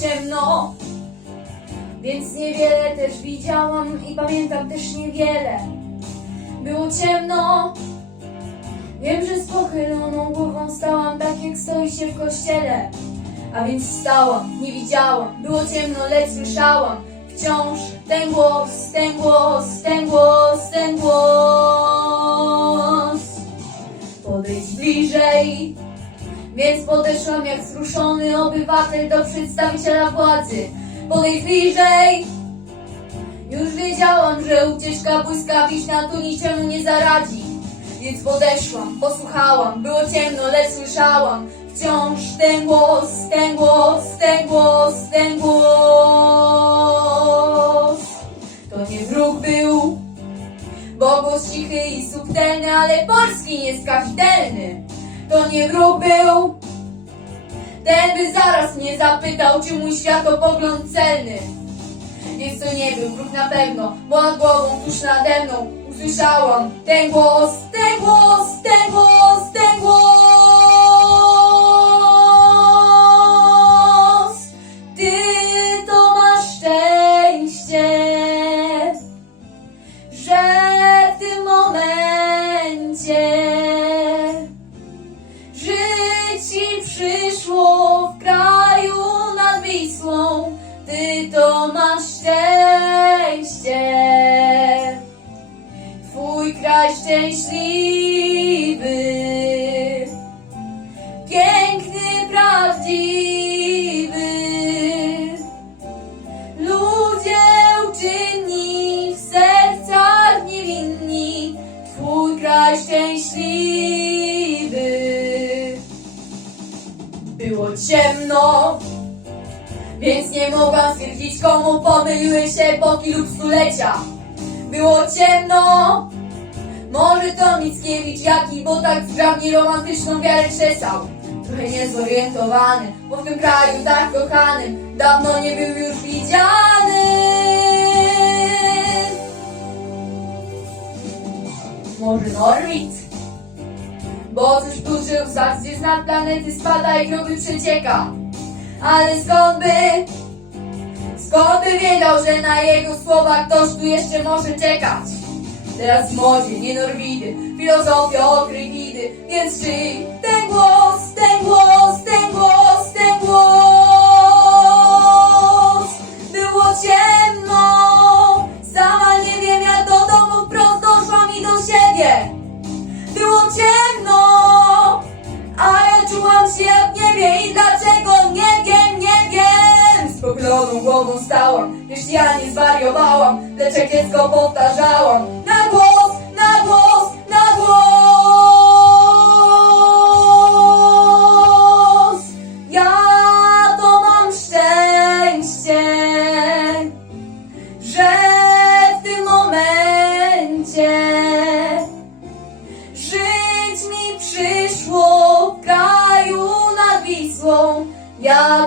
ciemno, więc niewiele też widziałam i pamiętam też niewiele. Było ciemno, wiem, że z pochyloną głową stałam tak jak stoi się w kościele. A więc stałam, nie widziałam, było ciemno, lecz słyszałam wciąż ten głos, ten głos, ten głos, ten głos. Podejdź bliżej, więc podeszłam jak wzruszony obywatel do przedstawiciela władzy. Podejdź bliżej, już wiedziałam, że ucieczka błyskawiczna tu niczemu nie zaradzi. Więc podeszłam, posłuchałam, było ciemno, lecz słyszałam wciąż ten głos, ten głos, ten głos, ten głos. To nie wróg był, bo głos cichy i subtelny, ale polski nieskazitelny. To nie wróg był, ten by zaraz mnie zapytał, czy mój światopogląd celny. Więc to nie był wróg na pewno, bo nad głową tuż nade mną usłyszałam ten głos, ten Twój kraj szczęśliwy, piękny, prawdziwy. Ludzie uczynni, w sercach niewinni, Twój kraj szczęśliwy. Było ciemno, więc nie mogłam stwierdzić, komu pomyliły się epoki lub stulecia. Było ciemno, może to Mickiewicz jaki, bo tak zgrabnie romantyczną wiarę krzesał. Trochę niezorientowany, bo w tym kraju tak kochanym dawno nie był już widziany. Może Norwid? Bo coś tu żył, tak gdzie z nad planety spada i krowy przecieka. Ale skąd by, skąd by wiedział, że na jego słowa ktoś tu jeszcze może czekać? Teraz modzie, nie Norwidy, filozofia okrywidy, więc czy ten głos, ten głos, ten głos, ten głos było ciemno, sama nie wiem jak do domu wprost doszłam i do siebie. Było ciemno, a ja czułam się jak nie wie i dlaczego nie wiem, nie wiem. Z pochyloną głową stałam, wiesz ja nie zwariowałam, lecz jak dziecko powtarzałam. Ya